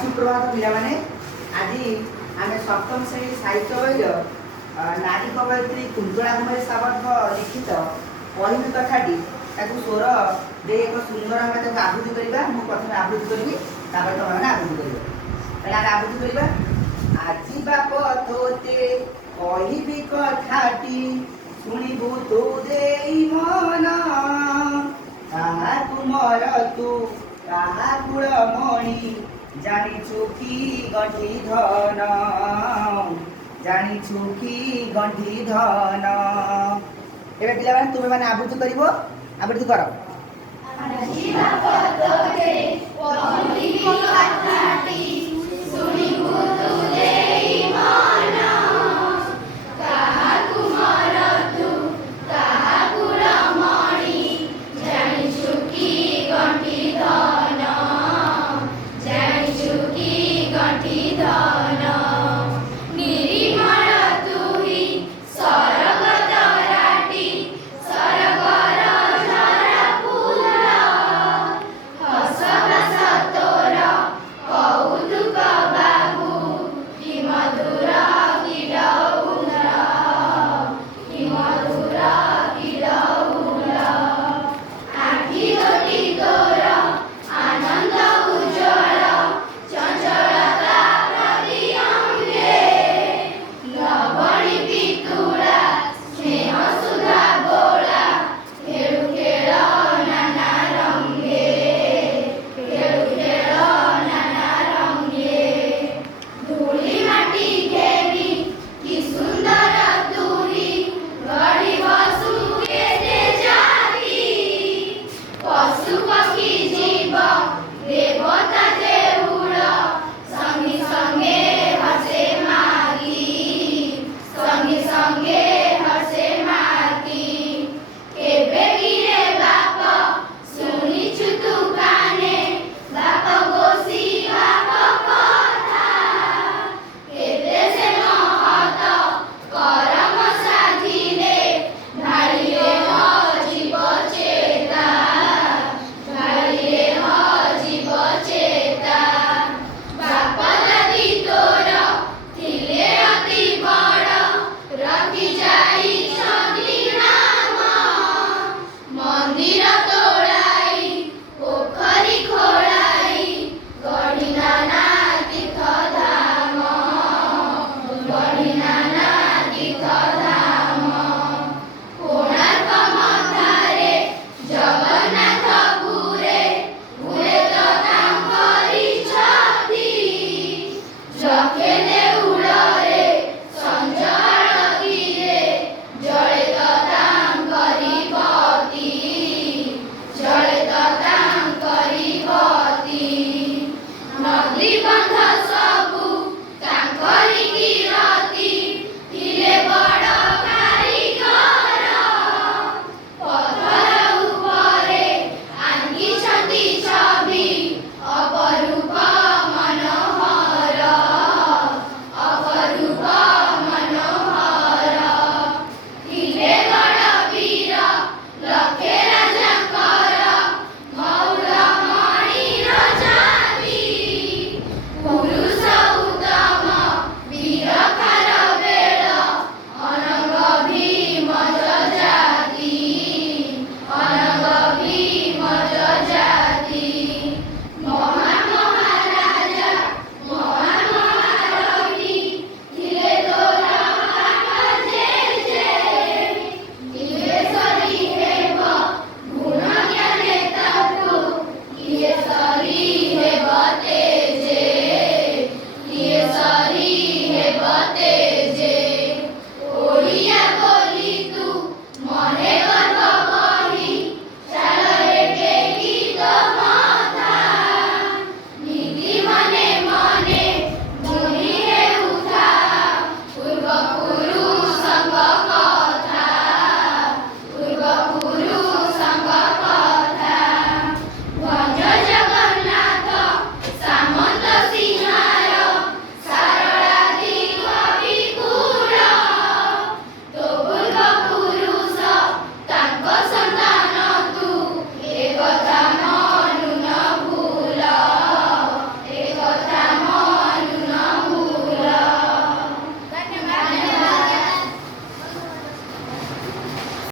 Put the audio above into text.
सुप्रभात पिलाने आज आम सप्तम श्रेणी साहित्य बहिर नारी कवयित्री कुंतला कुमारी सावंत लिखित कहिनी कथाटी स्वर दे एक सुंदर आम आवृत्ति करवा। मुझे प्रथम आवृत्ति करी तुम आवृत्ति कर आवृत्ति करवा। आज बाप तोते कहबी कथाटी शुणु तू दे मन कहा तुमर तू कहा कुलमणि जानिछु कि गंठी धन जानिछु कि गंठी धन। एबे पिला तुम मैंने आवृत्ति कर आवृत्ति कर।